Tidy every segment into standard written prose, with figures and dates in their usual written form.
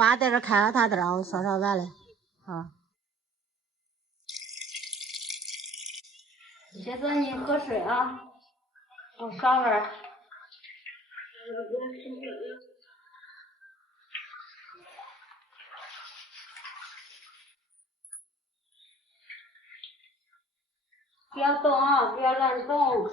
爸在这看着他这儿，我烧烧饭了。啊。先生，你喝水啊，我烧碗。不要动啊，不要乱动。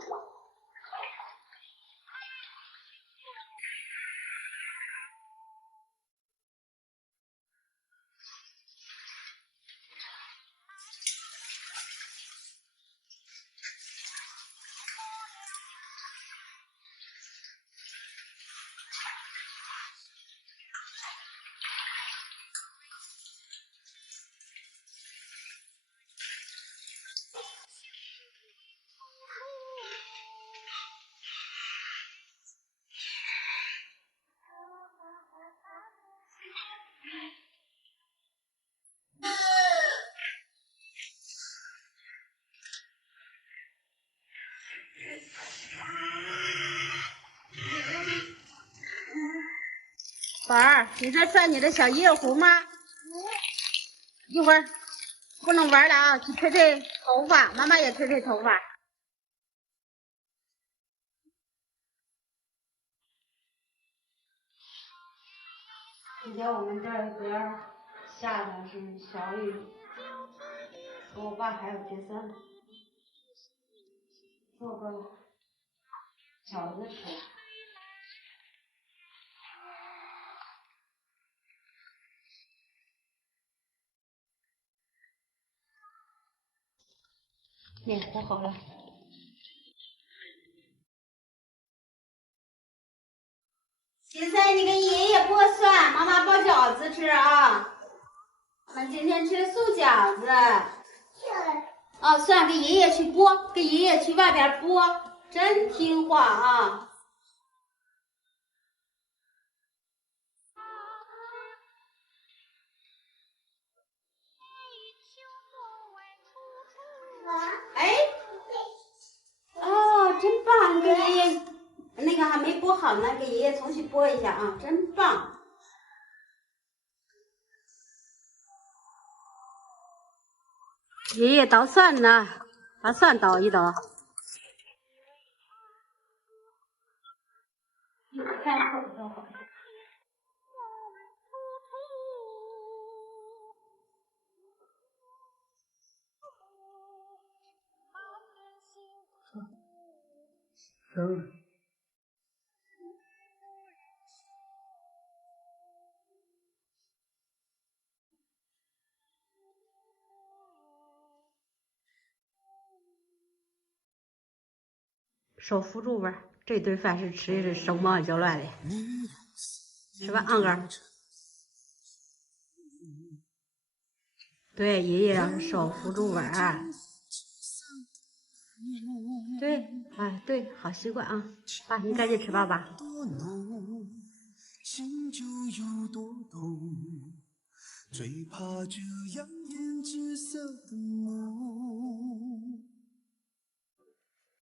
宝儿，你这算你的小夜壶吗？一会儿不能玩了啊，去吹吹头发，妈妈也吹吹头发。今天我们这边下的是小雨，和我爸还有杰森做个饺子吃。面和好了。杰森，你跟爷爷剥蒜，妈妈包饺子吃啊。我们今天吃素饺子。哦，蒜给爷爷去剥，给爷爷去外边剥，真听话啊。哎，哦，真棒！给爷爷，那个还没剥好呢，给爷爷重新剥一下啊，真棒！爷爷捣蒜呢，把蒜捣一捣。看口都好。手扶住吧，这顿饭是吃的是手忙脚乱的，是吧，昂哥？对，爷爷让手扶住碗。对，哎，对，好习惯啊。爸，你赶紧吃吧，爸。心就有多痛，最怕这样编织色的梦。